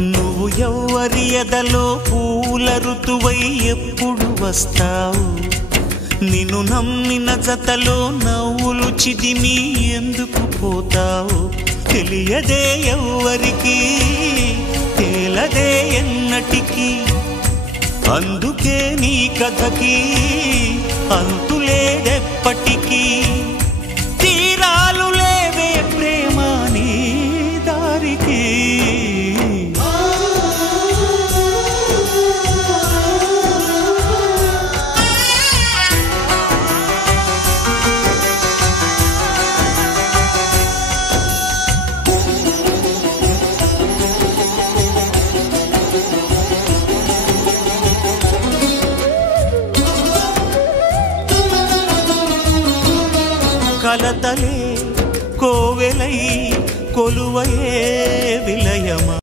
నువ్వు ఎవ్వరి ఎదలో పూల ఋతువై ఎప్పుడు వస్తావు? నిన్ను నమ్మిన జతలో నవ్వులు చిదిమి ఎందుకు పోతావు? తెలియదే ఎవ్వరికి, తేలదే ఎన్నటికి, అందుకే నీ కథకి అంతులేదెప్పటికీ. తీరాలు లేవే ప్రేమ నీ దారికి. కలతలే కోవెలై కొలువయే విలయమా.